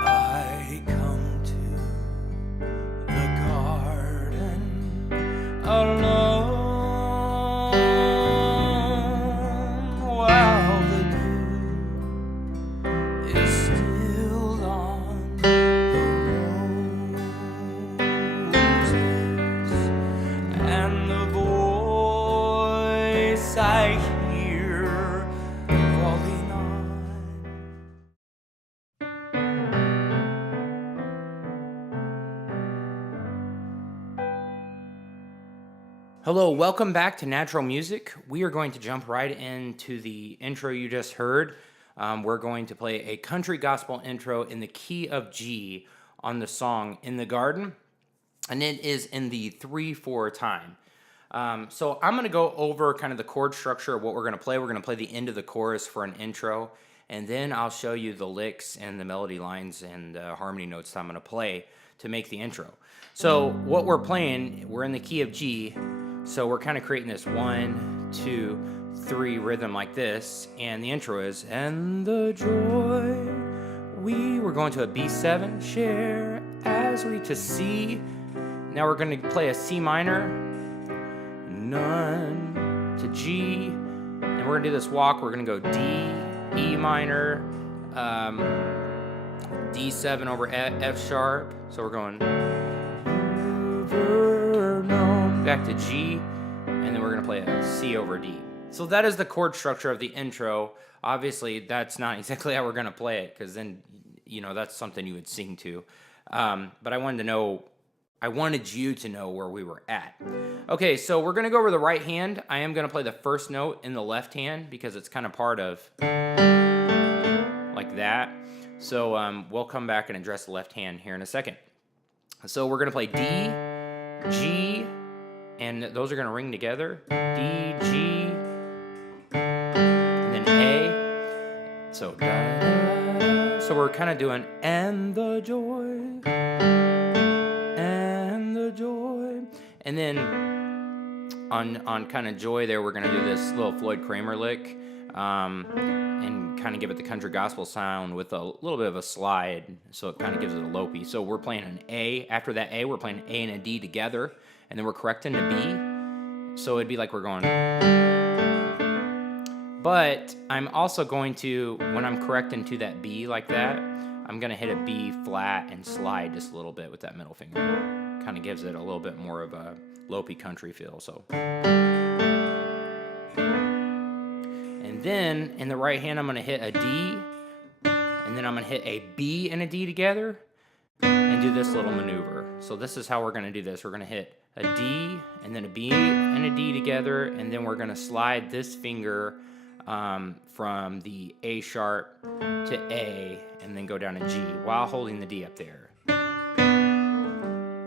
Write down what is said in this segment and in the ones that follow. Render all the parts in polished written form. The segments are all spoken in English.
I come to the garden alone while the dew is still on the roses, and the voice I hear falling on. Hello, welcome back to Natural Music. We are going to jump right into the intro you just heard. We're going to play a country gospel intro in the key of G on the song In the Garden, and it is in the 3/4 time. So I'm going to go over kind of the chord structure of what we're going to play. We're going to play the end of the chorus for an intro, and then I'll show you the licks and the melody lines and harmony notes that I'm going to play to make the intro. So what we're playing, we're in the key of G, so we're kind of creating this 1, 2, 3 rhythm like this, and the intro is, and the joy, we're going to a B7, share as we to C. Now we're going to play a C minor, none to G, and we're going to do this walk. We're going to go D, E minor, D7 over F sharp, so we're going back to G, and then we're going to play a C over D. So that is the chord structure of the intro. Obviously, that's not exactly how we're going to play it, because then, you know, that's something you would sing to. But I wanted you to know where we were at. Okay, so we're going to go over the right hand. I am going to play the first note in the left hand, because it's kind of part of like that. So we'll come back and address the left hand here in a second. So we're going to play D, G, and those are going to ring together. D, G, and then A. So da, da, da. So we're kind of doing and the joy, and the joy. And then on kind of joy there, we're going to do this little Floyd Kramer lick, and kind of give it the country gospel sound with a little bit of a slide, so it kind of gives it a lopey. So we're playing an A. After that A, we're playing A and a D together, and then we're correcting to B. So it'd be like we're going. But I'm also going to, when I'm correcting to that B like that, I'm going to hit a B flat and slide just a little bit with that middle finger. Kind of gives it a little bit more of a lopey country feel. So. And then in the right hand, I'm going to hit a D, and then I'm going to hit a B and a D together and do this little maneuver. So this is how we're going to do this. We're going to hit a D and then a B and a D together, and then we're going to slide this finger from the A sharp to A and then go down to G while holding the D up there.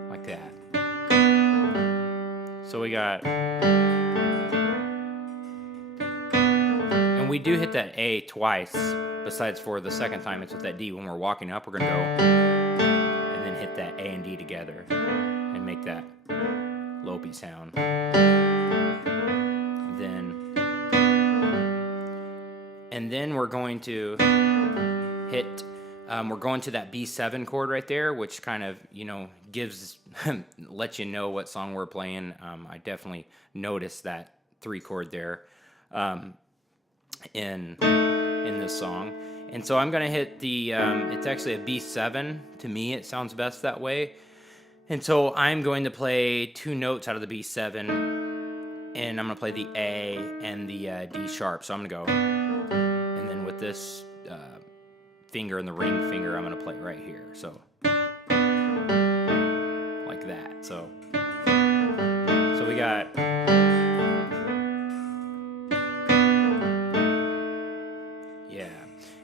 Like that. So we got... And we do hit that A twice, besides for the second time it's with that D. When we're walking up, we're going to go and then hit that A and D together and make that lopey sound. And then we're going to hit, we're going to that B7 chord right there, which kind of, you know, gives, lets you know what song we're playing. I definitely noticed that 3 chord there in this song. And so I'm going to hit the, it's actually a B7. To me, it sounds best that way. And so I'm going to play 2 notes out of the B7, and I'm going to play the A and the D sharp. So I'm going to go, and then with this finger and the ring finger, I'm going to play right here. So like that. So we got... Yeah.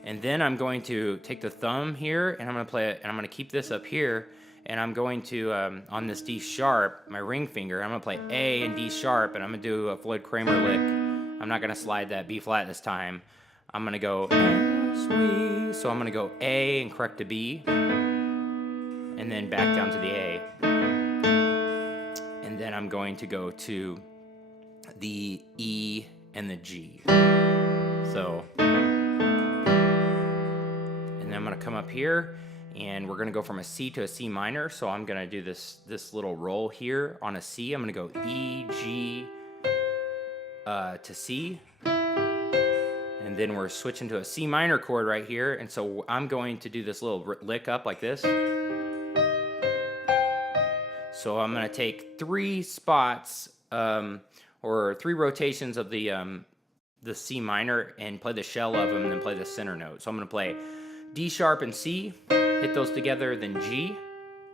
And then I'm going to take the thumb here, and I'm going to play it, and I'm going to keep this up here, and I'm going to, on this D sharp, my ring finger, I'm going to play A and D sharp, and I'm going to do a Floyd Kramer lick I'm not going to slide that B flat this time. I'm going to go as we. So I'm going to go A and correct to B. And then back down to the A. And then I'm going to go to the E and the G. So, and then I'm going to come up here. And we're going to go from a C to a C minor. So I'm going to do this little roll here on a C. I'm going to go E, G, to C. And then we're switching to a C minor chord right here. And so I'm going to do this little lick up like this. So I'm going to take 3 spots or 3 rotations of the C minor and play the shell of them and then play the center note. So I'm going to play D sharp and C. Hit those together, then G.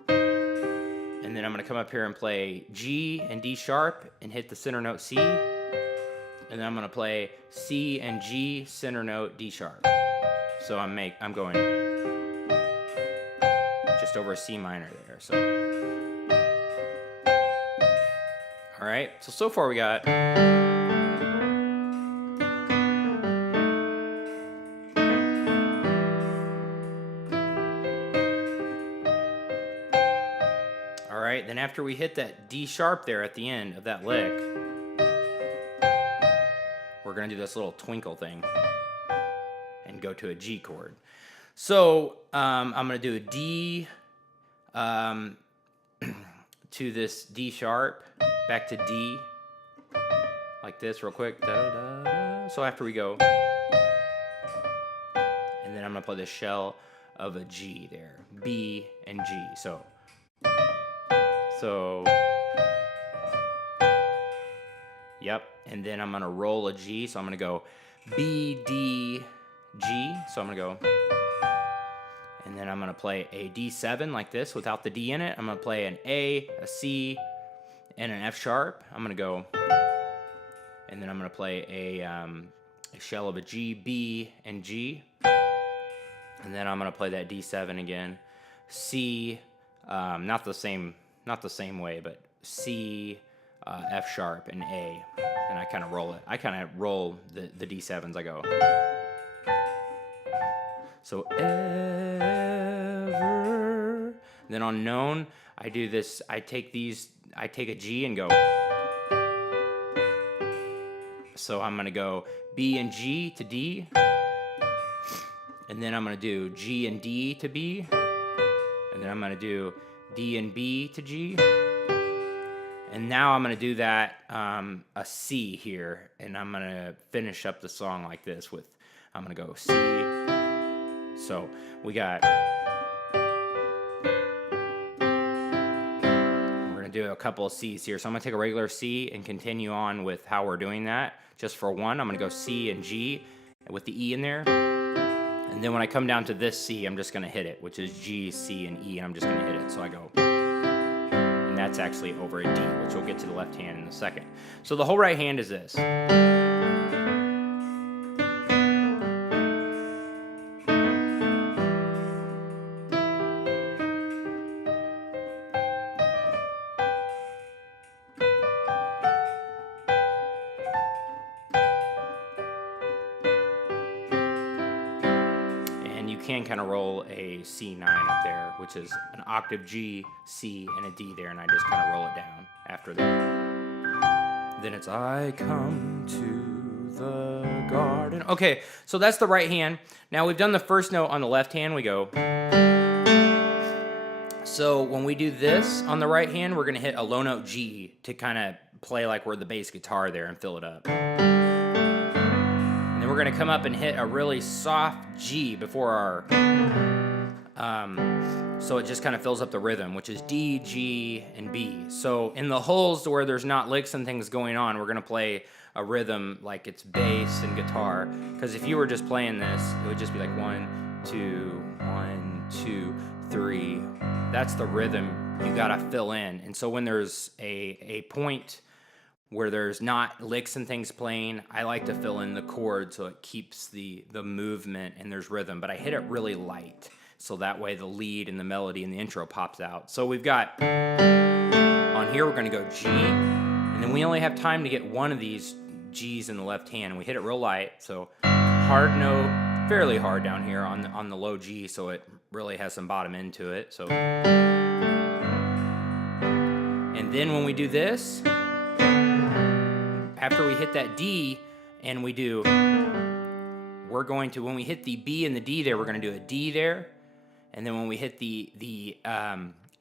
And then I'm going to come up here and play G and D sharp and hit the center note C. And then I'm going to play C and G, center note, D sharp. So I'm going just over a C minor there. So, all right. So far we got. Then after we hit that D sharp there at the end of that lick, we're going to do this little twinkle thing and go to a G chord. So I'm going to do a D to this D sharp, back to D, like this real quick. Da, da, da. So after we go, and then I'm going to play the shell of a G there, B and G. So, yep, and then I'm gonna roll a G, so I'm gonna go B, D, G, so I'm gonna go, and then I'm gonna play a D7 like this without the D in it. I'm gonna play an A, a C, and an F sharp. I'm gonna go, and then I'm gonna play a shell of a G, B, and G, and then I'm gonna play that D7 again, C, not the same way, but C, F sharp, and A, and I kind of roll it. I kind of roll the D7s. I go. So ever. Then on known, I do this. I take a G and go. So I'm gonna go B and G to D, and then I'm gonna do G and D to B, and then I'm gonna do D and B to G, and now I'm going to do that a C here, and I'm going to finish up the song like this with, I'm going to go C. So we got, we're going to do a couple of C's here. So I'm going to take a regular C and continue on with how we're doing that. Just for one, I'm going to go C and G with the E in there. And then when I come down to this C, I'm just going to hit it, which is G, C, and E, and I'm just going to hit it. So I go, and that's actually over a D, which we'll get to the left hand in a second. So the whole right hand is this. Can kind of roll a C9 up there, which is an octave G, C, and a D there, and I just kind of roll it down after that. Then it's I come to the garden. Okay, so that's the right hand. Now we've done the first note on the left hand, we go. So when we do this on the right hand, we're gonna hit a low note G to kind of play like we're the bass guitar there and fill it up. And we're going to come up and hit a really soft G before our, so it just kind of fills up the rhythm, which is D, G, and B. So in the holes where there's not licks and things going on, we're going to play a rhythm like it's bass and guitar. Because if you were just playing this, it would just be like 1, 2, 1, 2, 3. That's the rhythm you got to fill in. And so when there's a point where there's not licks and things playing, I like to fill in the chord so it keeps the movement and there's rhythm, but I hit it really light, so that way the lead and the melody and the intro pops out. So we've got, on here we're gonna go G, and then we only have time to get one of these G's in the left hand, and we hit it real light. So hard note, fairly hard down here on the low G, so it really has some bottom end to it. So, and then when we do this, after we hit that D, and we do, we're going to, when we hit the B and the D there, we're going to do a D there, and then when we hit the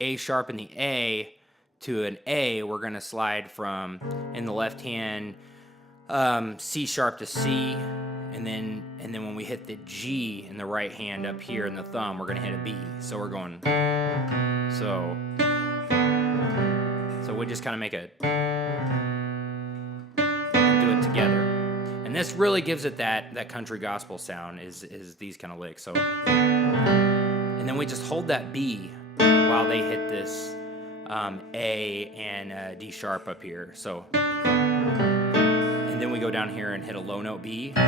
A sharp and the A to an A, we're going to slide from, in the left hand, C sharp to C, and then when we hit the G in the right hand up here in the thumb, we're going to hit a B. So we're going, so we just kind of make it, do it together. And this really gives it that country gospel sound is these kind of licks. So, and then we just hold that B while they hit this A and D sharp up here. So, and then we go down here and hit a low note B. All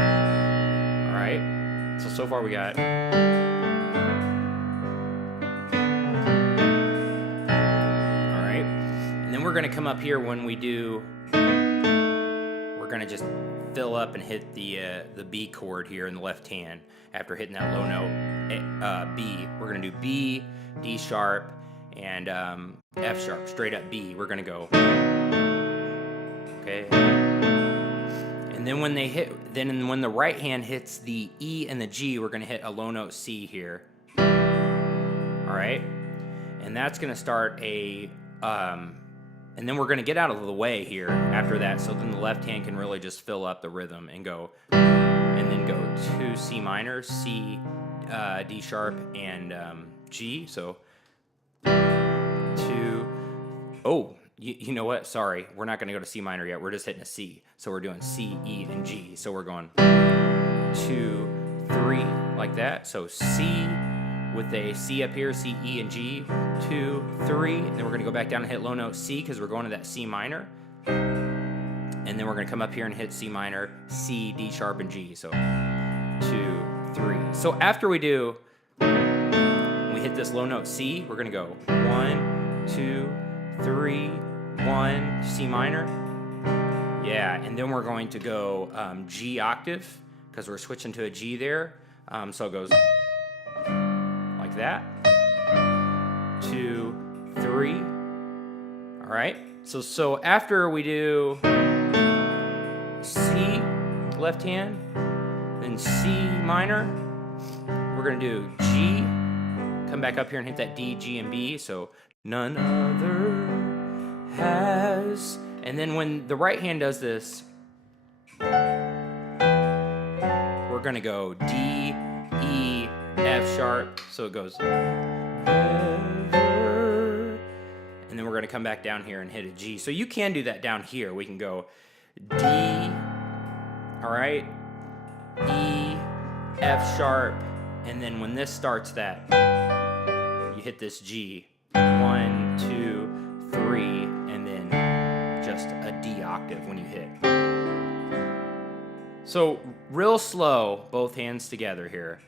right. So far we got. All right. And then we're going to come up here when we do. We're going to just fill up and hit the B chord here in the left hand after hitting that low note B. We're going to do B, D sharp, and F sharp, straight up B. We're going to go. Okay. And then when they hit, when the right hand hits the E and the G, we're going to hit a low note C here. All right. And that's going to start a, and then we're going to get out of the way here after that, so then the left hand can really just fill up the rhythm and go, and then go to C minor, C, D sharp, and G. So, you know what? Sorry, we're not going to go to C minor yet. We're just hitting a C. So we're doing C, E, and G. So we're going 2, 3, like that. So C with a C up here, C, E, and G, 2, 3, and then we're going to go back down and hit low note C because we're going to that C minor, and then we're going to come up here and hit C minor, C, D sharp, and G. So 2, 3. So after we do, when we hit this low note C, we're going to go 1, 2, 3, 1, C minor. Yeah, and then we're going to go G octave because we're switching to a G there. So it goes like that. 2, 3. All right. So after we do C left hand, then C minor, we're gonna do G. Come back up here and hit that D, G, and B. So none other has. And then when the right hand does this, we're gonna go D, E, F sharp. So it goes. And then we're going to come back down here and hit a G. So you can do that down here. We can go D, all right, E, F sharp, and then when this starts that, you hit this G. 1, 2, 3, and then just a D octave when you hit. So real slow, both hands together here.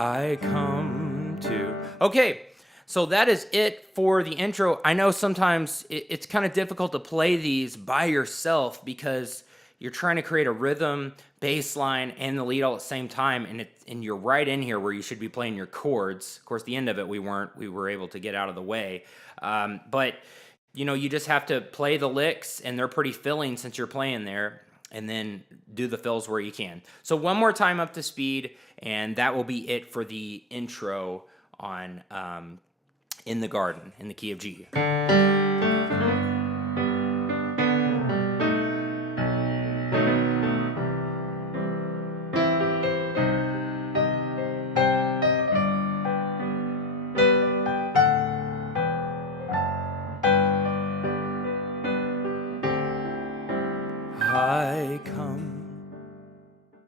I come to. Okay, so that is it for the intro. I know sometimes it's kind of difficult to play these by yourself because you're trying to create a rhythm, bass line, and the lead all at the same time, and you're right in here where you should be playing your chords. Of course, the end of it we were able to get out of the way, but you know, you just have to play the licks, and they're pretty filling since you're playing there, and then do the fills where you can. So one more time up to speed, and that will be it for the intro on In the Garden in the key of G.